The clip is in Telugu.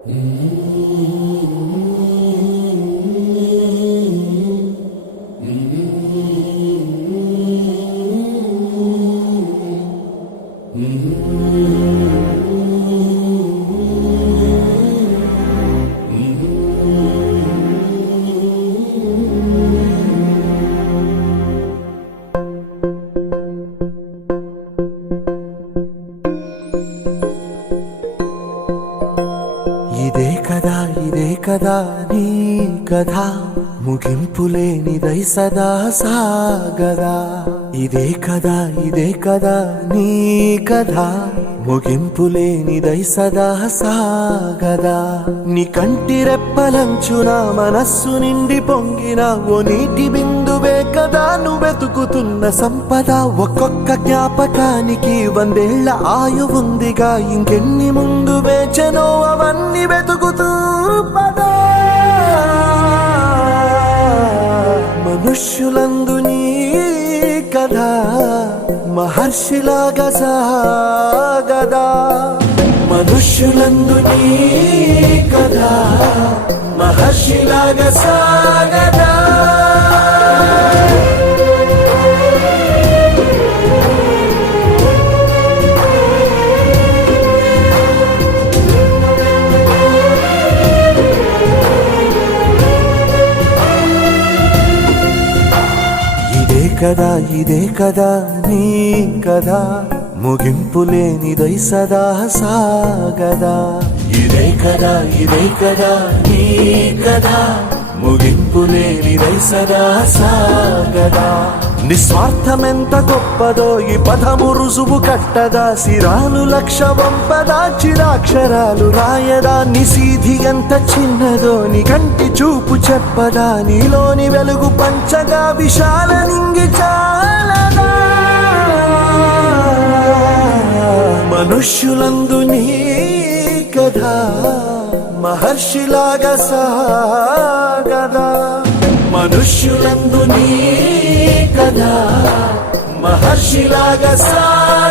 ఇదే కదా నీ కథ ముగింపులేనిదై సదా సాగదా. ఇదే కదా నీ కథ ముగింపులేనిదై సదా సాగదా. నీ కంటి రెప్పలంచున మనస్సు నిండి పొంగిన ఓ నీటి బిందువే కదా నువ్వెతుకుతున్న సంపద. ఒక్కొక్క జ్ఞాపకానికి 100 ఏళ్ల ఆయువుందిగా, ఇంకెన్ని ముందు వేచనో అవన్నీ వెతుకుతూ పదా. మనుష్యులందు నీ కథ మహర్షిలాగా సాగదా. మనుష్యులందు నీ కథ మహర్షిలాగా సాగదా. ఇదే కదా నీ కథ ముగింపులేనిదై సదా సాగదా. ఇదే కదా నీ కథ ముగింపులేనిదై సదా సాగదా. నిస్వార్థమెంత గొప్పదో ఈ పదము రుజువు కట్టదా. సిరాలు లక్ష వంపదా, చిరాక్షరాలు రాయదా. నిశీధి ఎంత చిన్నదో నీ కంటి చూపు చెప్పదా. నీలోని వెలుగు పంచగా విశాల నింగి చాలదా. మనుష్యులందు నీ కథ మహర్షిలాగా సాగదా. మనుష్యులందు నీ కథ మహర్షిలాగా సాగదా.